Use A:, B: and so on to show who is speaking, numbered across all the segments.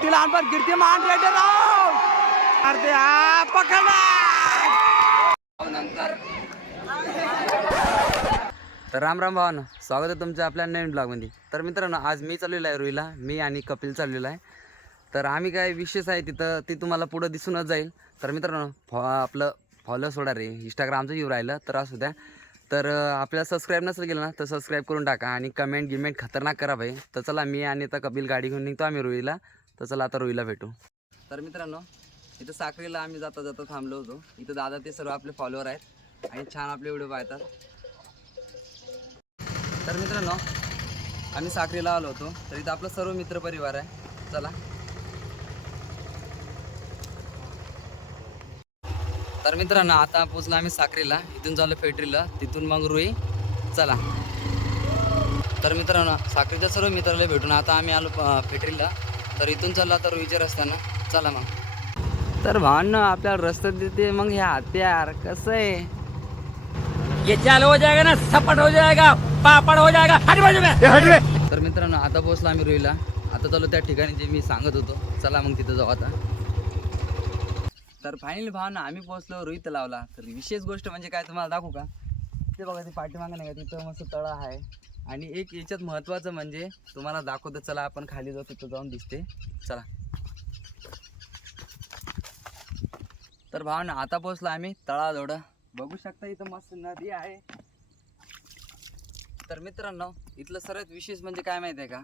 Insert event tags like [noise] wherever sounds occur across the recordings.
A: मोठी लहानपण कीर्तिमान रेडर अरे हा तर राम राम भावानं स्वागत आहे तुमच्या आपल्या नवीन ब्लॉगमध्ये तर मित्रांनो आज मी चाललेलो आहे रुईला मी आणि कपिल चाललेलो आहे. तर आम्ही काय विशेष आहे तिथं ती तुम्हाला पुढं दिसूनच जाईल. तर मित्रांनो फॉ आपलं फॉलो सोडा रे इंस्टाग्रामचं येऊ राहिलं तर असू द्या. तर आपल्या आपल्याला सबस्क्राईब नसेल केलं ना तर सबस्क्राईब करून टाका आणि कमेंट गिमेंट खतरनाक करा भाई. तर चला मी आणि आता कपिल गाडी घेऊन निघतो आम्ही रुईला. तर चला आता रुईला भेटू. तर मित्रांनो इथं साखरेला आम्ही जाता जाता थांबलो होतो. इथं दादा ते सर्व आपले फॉलोअर आहेत आणि छान आपले व्हिडिओ पाहतात. तर मित्रांनो आम्ही साखरेला आलो होतो. तर इथं आपला सर्व मित्रपरिवार आहे. चला. तर मित्रांनो आता पोचलो आम्ही साखरेला. इथून झालं फेटरीला तिथून मग रुई. चला. तर मित्रांनो साखरेच्या सर्व मित्राला भेटून आता आम्ही आलो फेटरीला तर इथून चाललो आता रुईच्या रस्त्यानं. चला मग. तर भावांना आपल्याला रस्त्यात देते मग हे हत्यार कसं आहे?
B: ये चालू हो जाएगा ना सपट हो जाएगा पापड़ हो जाएगा हट बाजू में।
A: तर मित्रांनो आता पोहोचलो आम्ही रुईला. आता चालू त्या ठिकाणी जे मी सांगत होतो. चला मग तिथं जाऊ आता. तर फायनली भावना आम्ही पोहोचलो रुई तलावला. तर विशेष गोष्ट म्हणजे काय तुम्हाला दाखवू का? ते बघा ते पाठीमागं नाही का तिथं मस्त तळा आहे. आणि एक याच्यात महत्त्वाचं म्हणजे तुम्हाला दाखवतो चला आपण खाली जाऊ तिथं जाऊन दिसते. चला. तर भावना आता पोहोचलो आम्ही तळाजवळ. बघू शकता इथं मस्त नदी आहे. तर मित्रांनो इथलं सर्वात विशेष म्हणजे काय माहिती आहे का?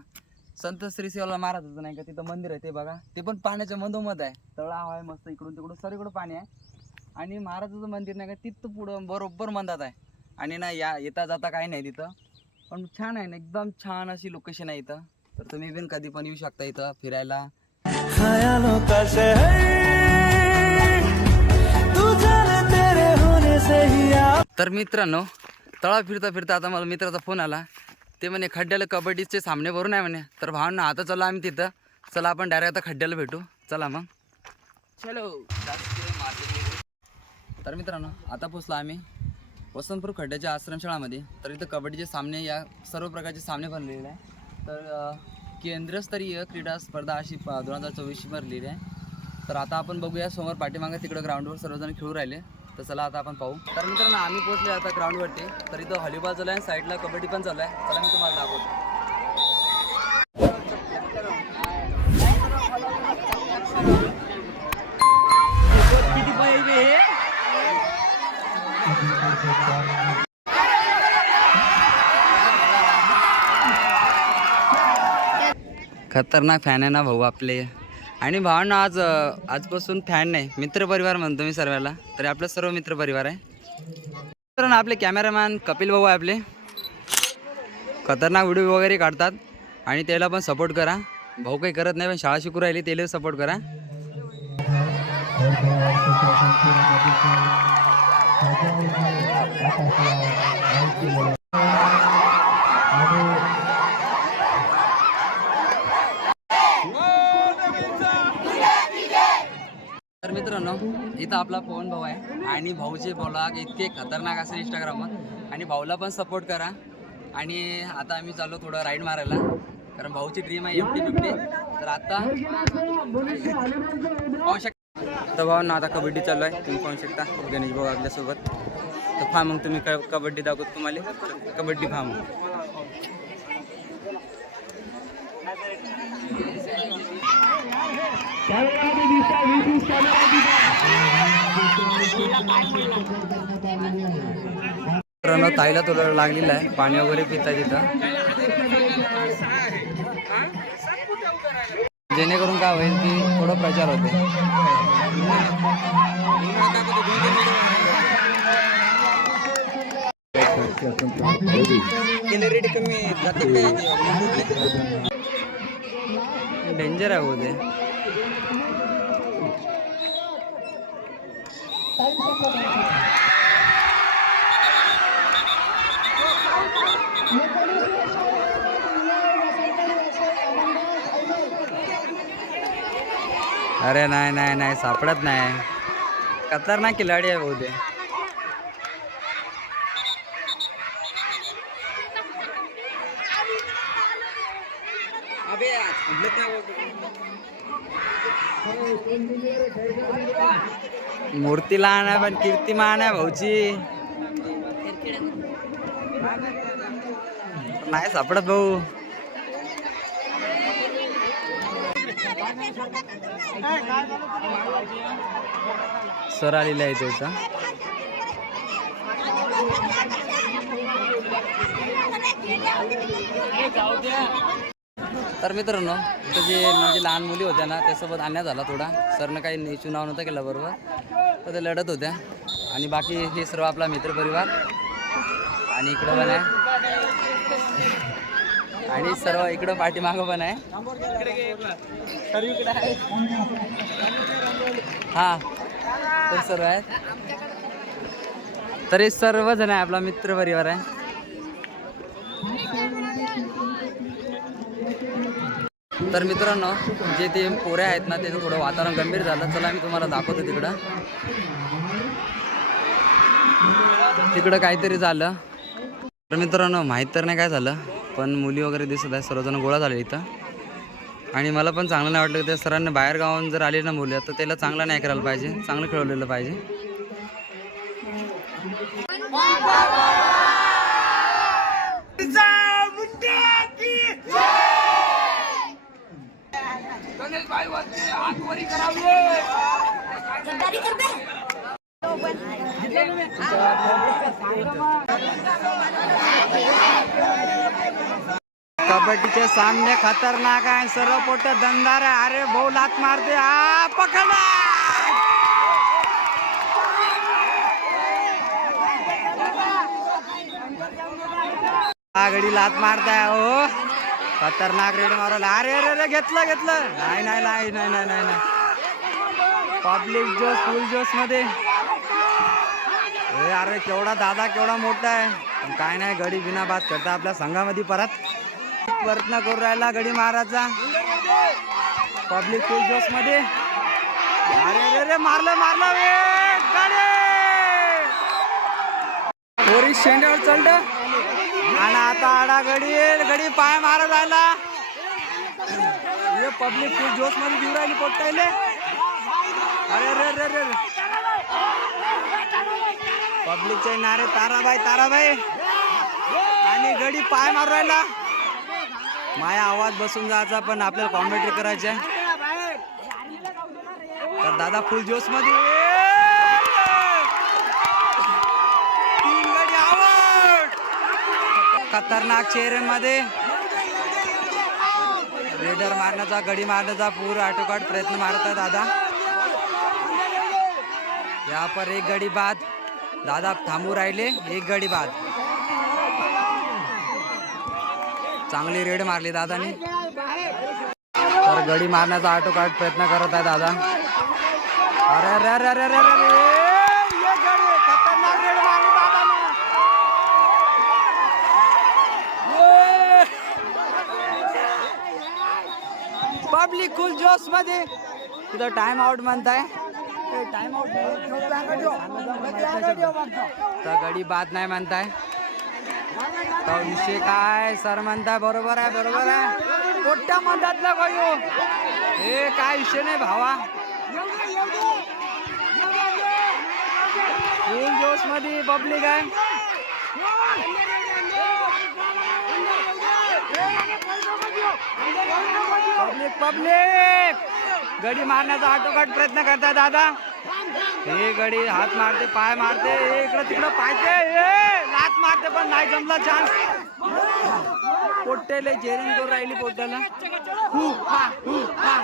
A: संत श्री सेवाला महाराजाचं नाही का? तिथं मंदिर आहे ते बघा. ते पण पाण्याच्या मधोमध आहे. तळाव आहे मस्त इकडून तिकडून सर्वीकडे पाणी आहे. आणि महाराजाचं मंदिर नाही का? तिथं पुढं बरोबर मंदात आहे. आणि ना या येता जाता काही नाही तिथं. पण छान आहे ना एकदम छान अशी लोकेशन आहे इथं. तर तुम्ही पण कधी पण येऊ शकता इथं फिरायला. तर मित्रांनो तळा फिरता फिरता आता मला मित्राचा फोन आला. ते म्हणे खड्ड्याला कबड्डीचे सामने भरून आहे म्हणे. तर भावना आता चला आम्ही तिथं. चला आपण डायरेक्ट आता खड्ड्याला भेटू. चला मग. चलो. तर मित्रांनो आता पोचलो आम्ही. वसंतपूर खड्ड्याच्या आश्रमशाळामध्ये तर इथं कबड्डीचे सामने या सर्व प्रकारचे सामने भरलेले आहे तर केंद्रस्तरीय क्रीडा स्पर्धा अशी दोन हजार चोवीस भरलेली आहे. तर आता आपण बघूया समोर पाठीमागे तिकडं ग्राउंडवर सर्वजण खेळू राहिले. तर चला आता आपण पाहू. तर मित्रांनो आम्ही पोहोचले आता ग्राउंडवरती. तर इथं व्हॉलीबॉल चालू आहे साईडला कबड्डी पण चालू आहे. चला मी तुम्हाला दाखवतो. खतरनाक फॅन आहे ना भाऊ आपले. आणि भावांना आज आजपासून फॅन नाही मित्रपरिवार म्हणतो मी सर्वाला. तरी आपलं सर्व मित्रपरिवार आहे. तर आपले कॅमेरामॅन कपिल भाऊ आहे आपले. खतरनाक व्हिडिओ वगैरे काढतात. आणि त्याला पण सपोर्ट करा. भाऊ काही करत नाही पण शाळा शिकू राहिली त्याला सपोर्ट करा. तर मित्रांनो इथं आपला पवन भाऊ आहे आणि भाऊचे ब्लॉग इतके खतरनाक असेल इंस्टाग्रामवर आणि भाऊला पण सपोर्ट करा. आणि आता आम्ही चाललो थोडं राईड मारायला कारण भाऊची ड्रीम आहे एम टी फिफ्टी तर आता पाहू शकता. तर भाऊ ना आता कबड्डी चालू आहे तुम्ही पाहू शकता गणेश भाऊ आपल्यासोबत. तर फार्म मग तुम्ही क- कबड्डी दाखवत तुम्हाला. कबड्डी मित्रांनो ताईला तुला लागलेला आहे. पाणी वगैरे पिता तिथं. जेणेकरून काय होईल की थोडं प्रचार होते. डेंजर आहे होते अरे नाही नाही नाही सापडत नाही. खतरनाक खिलाडी आहे बहुते मूर्ती लहान आहे पण कीर्ती महान आहे भाऊची नाही सापडत भाऊ. सर आलेला आहे इथं. तर मित्रांनो जे म्हणजे लहान मुली होत्या ना त्यासोबत आणण्यात झाला थोडा. सरनं काही चुनाव नव्हता केला बरोबर. तर ते लढत होत्या. आणि बाकी हे सर्व आपला मित्रपरिवार आणि इकडं पण आहे. आणि सर्व इकडं पाठीमागं पण आहे. हां तर सर्व आहेत. तरी सर्वजण आहे आपला मित्रपरिवार आहे. तर मित्रांनो जे ते पोरे आहेत ना त्याचं थोडं वातावरण गंभीर झालं. चला मी तुम्हाला दाखवतो तिकडं. तिकडं काहीतरी झालं. तर मित्रांनो माहीत तर नाही काय झालं पण मुली वगैरे दिसत आहे सर्वजण गोळा झाले इथं. आणि मला पण चांगलं नाही वाटलं की त्या सरांनी बाहेर गावाहून जर आले ना मुली तर त्याला चांगलं नाही करायला पाहिजे चांगलं खेळवलेलं पाहिजे. कबड्डीचे सामने खतरनाक आहे सर्व पोट दंदार आहे अरे भाऊ लात मारते. हा पकडा! आगडी लात मारताय हो. खतरनाक रेड मारवला अरे अरे अरे घेतलं घेतलं. नाही नाही नाही नाही नाही नाही नाही. पब्लिक जोश फुल जोशमध्ये. अरे केवढा दादा केवढा मोठा आहे. पण काय नाही गडी बिना बात करता आपल्या संघामध्ये परत. प्रयत्न करू राहिला गडी महाराजचा पब्लिक फुल जोशमध्ये. अरे अरे अरे मारलं मारलं. ए, पोरी शेंड्यावर चढ काढा घडी घडी गडी पाय मारत आला हे पब्लिक फुल जोशमध्ये देऊ राहिली पोटायले अरे रे रे पब्लिक पब्लिकचे नारे ताराबाई ताराबाई. आणि गडी पाय मारू राहिला माया आवाज बसून जायचा पण आपल्याला कॉमेंट्री करायची तर दादा फुल जोशमध्ये खतरनाक चेहऱ्यामध्ये रेडर मारण्याचा गडी मारण्याचा पूर आटोकाट प्रयत्न मारत आहे दादा. या पर एक गडी बाद. दादा थांबू राहिले एक गडी बाद. चांगली रेड मारली दादाने. तर गडी मारण्याचा आटोकाट प्रयत्न करत आहे दादा. अरे अरे अरे अरे अरे अरे अरे ये गडी खतरनाक रेड मारली दादाने पब्लिक फुल जोशमध्ये. तिथं टाइम आउट म्हणताय. टाइम आउट तर गडी बाद नाही म्हणताय. तर विषय काय? सर म्हणताय बरोबर आहे बरोबर आहे. कोट्या म्हणतात ना गयो हे काय विषय नाही भावा. फुल जोशमध्ये पब्लिक आहे. Public public! गडी मारण्याचा आटोकाट प्रयत्न करताय दादा. हे गडी हात मारते पाय मारते हे इकडं तिकडं पाहिजे हे लात मारते पण नाही जमला चान्स पोट्टेले जेरण करून राहिली पोट्याला हु, हा, हा.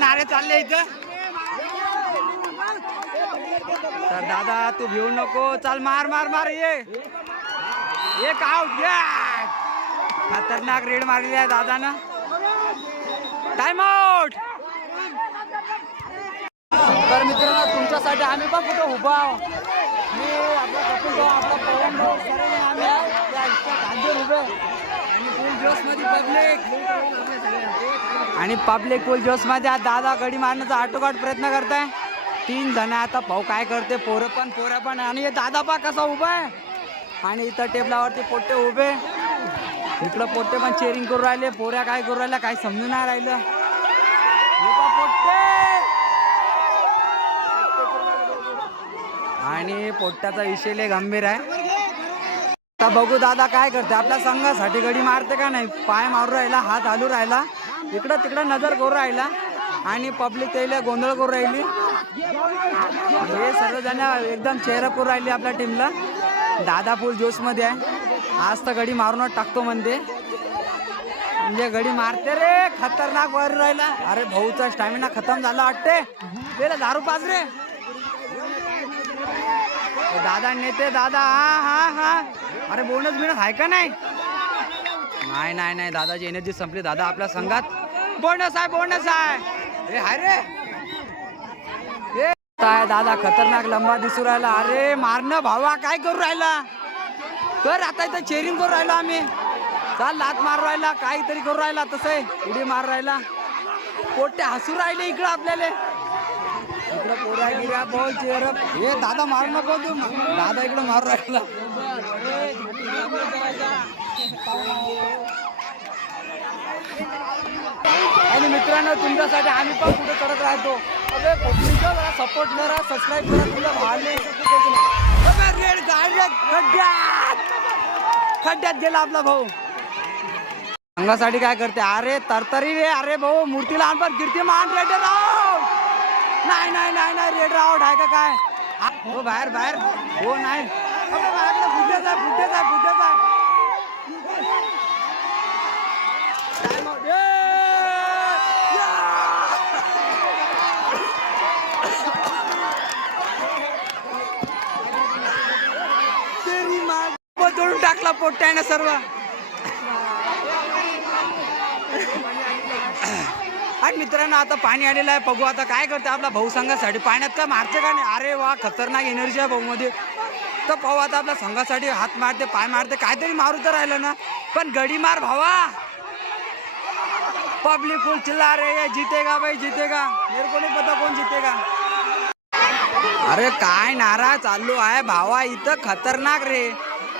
A: नारे चालले इथं. तर दादा तू भिवू नको. चल मार मार मार ये. एक आउट खतरनाक रेड मारली आहे दादानं. टाइम आउट तर मित्रांनो तुमच्यासाठी आम्ही पण कुठं उभा आहो मी आपला कपिल भाऊ आपला पवन भाऊ सर्व आम्ही आहे उभे आणि फुल जोशमध्ये पब्लिक आणि पब्लिक फुल जोशमध्ये आज दादा गडी मारण्याचा आटोकाट प्रयत्न करताय. तीन जण आता भाऊ काय करते? पोरं पण पोरं पण. आणि हे दादा पा कसा उभा आहे. आणि इथं टेबलावरती पोट्टे उभे. इकडं पोट्टे पण चेअरिंग करू राहिले. पोऱ्या काय करू राहिल्या काय समजून नाही राहिलं. आणि पोट्ट्याचा विषय लय गंभीर आहे. आता बघू दादा काय करते? आपल्या संघासाठी गडी मारते का नाही? पाय मारू राहिला हात हालू राहिला. इकडं तिकडं नजर करू राहिला. आणि पब्लिक त्याला गोंधळ करून राहिली. हे सर्वजण एकदम चेहरा करून राहिली आपल्या टीमला दादा फुल जोशमध्ये आहे. आज तर गडी मारूनच टाकतो म्हणते. म्हणजे गडी मारते रे खतरनाक वर राहिला. अरे भाऊचा स्टॅमिना खतम झाला वाटते. त्याला दारू पाच रे. दादा नेते दादा हा हा हा. अरे बोनस बिनस आहे का नाही? नाही नाही नाही. दादाची एनर्जी संपली. दादा आपल्या संघात. बोनस आहे बोनस आहे. ए काय दादा खतरनाक लंबा दिसू राहिला. अरे मारणं भावा काय करू राहिला? कर आता इथं चेरिंग करू राहिला आम्ही. चाल लात मारू राहिला काहीतरी करू राहिला तसं. उडी मार राहिला. पोट्टे हसू राहिले इकडं आपल्याला. इकडं पोरा गिऱ्या बोल चेहरा हे दादा मारू नको तू. दादा इकडं मारू राहिला. आणि मित्रांनो तुमच्यासाठी आम्ही पण कुठे करत राहतो. अरे जरा सपोर्ट करा सबस्क्राईब करा. तुला भाले रेड खड्ड्यात! खड्ड्यात गेला आपला भाऊ. अंगासाठी काय करते? अरे तरतरी रे. अरे भाऊ मूर्तीला आण पण कीर्तिमान रेड राव नाही नाही नाही नाही रेड राऊट आहे का काय? हो बाहेर बाहेर. हो नाही. अबे माझ्याकडे फुटेच आहे फुटेच आहे फुटेच आहे टाकला पोट्यानं सर्व. आणि मित्रांनो आता पाणी आलेलं आहे. बघू आता काय करते आपला भाऊ संघासाठी. पाण्यात का मारते का नाही? अरे वा खतरनाक एनर्जी आहे भाऊ मध्ये तर पाहू आता आपल्या संघासाठी हात मारते पाय मारते. काहीतरी मारू तर राहिलं ना. पण गडी मार भावा. पब्लिक फुल चिल्ला रे जिते का भाई जिते मेरे को कोणी पता कोण जिते का अरे काय नारा चालू आहे भावा इथं खतरनाक रे.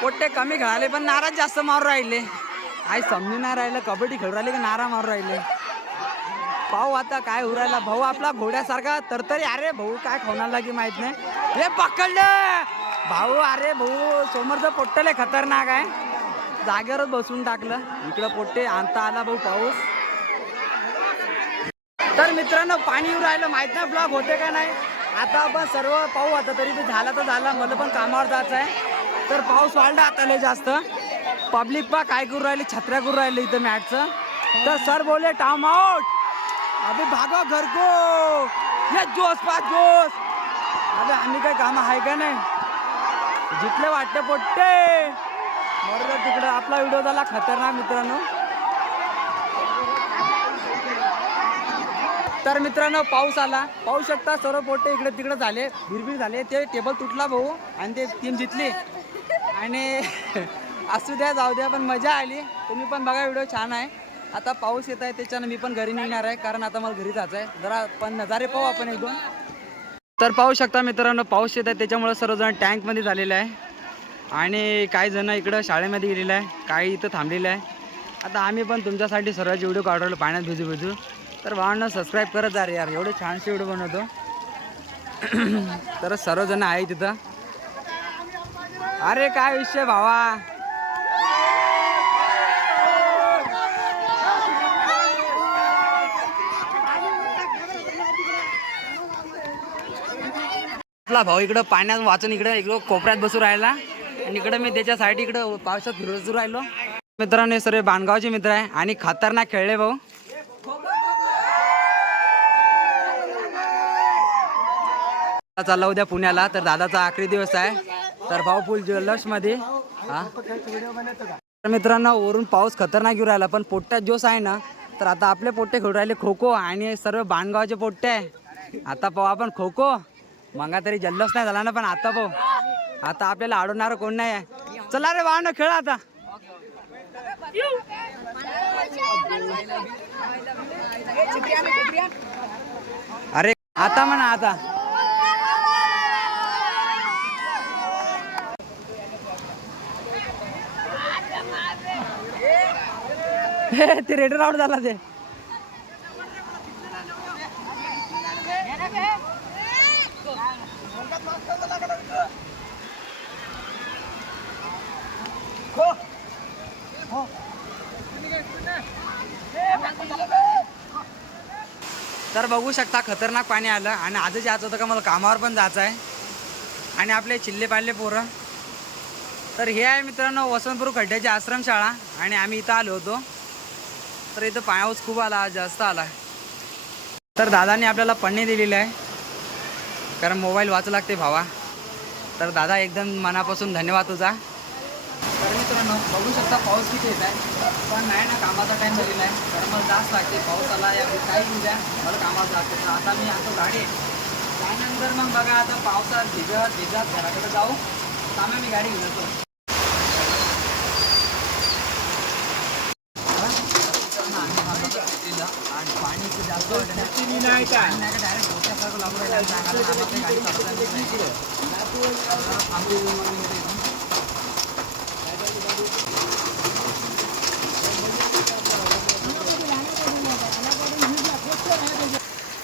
A: पोट्टे कमी खेळाले पण नारा जास्त मारू राहिले. आई समजू नाही राहिलं कबड्डी खेळू राहिले का नारा मारू राहिले? पाहू आता काय होऊ राहिला. भाऊ आपला घोड्यासारखा तर तरी अरे भाऊ काय खावणार लागे माहीत नाही. हे पकडलं भाऊ अरे भाऊ समोरचं पोट्टले खतरनाक आहे. जागेवरच बसून टाकलं. इकडं पोट्टे आणता आला भाऊ पाऊस. तर मित्रांनो पाणी येऊ राहिलं. माहीत नाही ब्लॉक होते का नाही. आता आपण सर्व पाहू आता तरी ते झाला तर झाला. मला पण कामावर जायचं आहे. तर पाऊस वाढला आता लय जास्त. पब्लिक पा काय करू राहिली छत्र्या करू राहिले इथं मॅचचं तर सर बोलले टाम आउट अभि भागो घर को ये जोस पास जोश. आम्ही काय काम आहे का नाही? जितले वाटते पोट्टे. बरोबर तिकडं आपला व्हिडिओ झाला खतरनाक मित्रांनो. तर मित्रांनो पाऊस आला. पाहू शकता सर्व पोटे इकडे तिकडे झाले भिरभीर झाले. ते टेबल तुटला भाऊ. आणि ते टीम जितली. आणि [laughs] असू द्या जाऊ द्या पण मजा आली. तुम्ही पण बघा व्हिडिओ छान आहे. आता पाऊस येत आहे त्याच्यानं मी पण घरी निघणार आहे कारण आता मला घरी जायचं आहे जरा पण नजारे पाहू आपण एक दोन तर पाहू शकता मित्रांनो पाऊस येत आहे त्याच्यामुळे सर्वजण टँकमध्ये झालेलं आहे. आणि काही जण इकडं शाळेमध्ये गेलेलं आहे काही इथं थांबलेलं आहे. आता आम्ही पण तुमच्यासाठी सर्वांचे व्हिडिओ काढवलो पाण्यात भिजू भिजू. तर भावांना सबस्क्राईब करत जा रे यार एवढे छानसे व्हिडिओ बनवतो. [clears throat] तर सर्वजण आहे तिथं. अरे काय विषय भावा? आपला भाऊ इकडं पाण्यात वाचून इकडं इकडं कोपऱ्यात बसू राहिला. आणि इकडं मी त्याच्या साईड इकडं पावसात फिरत राहिलो. मित्रांनो हे सर्व बांधगावचे मित्र आहे आणि खतरनाक खेळले भाऊ. चालला उद्या पुण्याला तर दादाचा आखरी दिवस आहे. तर भाऊ फुल ज्वेलर्समध्ये हा? तर मित्रांनो वरून पाऊस खतरनाक येऊ राहिला पण पोट्ट्यात जोश आहे ना तर आता आपले पोट्टे खेळू राहिले खो खो आणि सर्व बाणगावचे पोट्टे. आहे आता पाहू आपण खो खो मगा तरी जल्लोष नाही झाला ना पण आता पाहू. आता आपल्याला अडवणार कोण नाही आहे. चला रे वाहन खेळ आता. अरे आता म्हणा आता. [laughs] ते रेडर आउट झाला ते. तर बघू शकता खतरनाक पाणी आलं आणि आजच आज होतं का मला कामावर पण जायचं आहे. आणि आपले चिल्ले पाडले पोरं. तर हे आहे मित्रांनो वसंतपूर खड्ड्याची आश्रमशाळा आणि आम्ही इथं आलो होतो. तर इथं पाऊस खूप आला जास्त आला तर दादाने आपल्याला पन्नी दिलेली आहे. कारण मोबाईल वाचू लागते भावा. तर दादा एकदम मनापासून धन्यवाद तुझा. तर मित्रांनो बघू शकता पाऊस किती येत आहे. पण नाही ना कामाचा टाईम झालेला आहे. कारण मला जास्त लागते. पाऊस आला या काही येऊ द्या मला कामाला लागते तर आता मी आता गाडी. त्यानंतर मग बघा आता पावसात भिजत भिजत घराकडे जाऊ. त्यामुळे मी गाडी घेऊन येतो आणि पाणी इतकं जास्त वाटत नाही. पाणी नाही का direct डोक्यासारखं लागून राहिलं आणि सांगायला कामात नाही, गाडी चालवता येत नाही.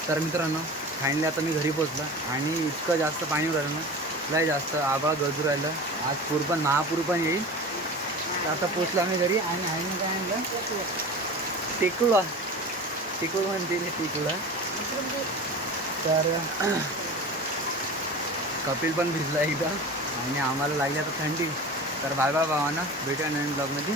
A: तर मित्रांनो फायनली आता मी घरी पोचलो आणि इतकं जास्त पाणी राहिलं ना लय जास्त आभाळ गजू राहिलं. आज पूर पण महापूर पण येईल. तर आता पोचलो आम्ही घरी आणि आईने काय आणलं? टेकुळा. टेकुळ म्हणते ते टेकुळा. तर [clears throat] कपिल पण भिजला एकदा आणि आम्हाला लागली आता थंडी. तर बाय बाय भावांना भेटूया नवीन ब्लॉगमध्ये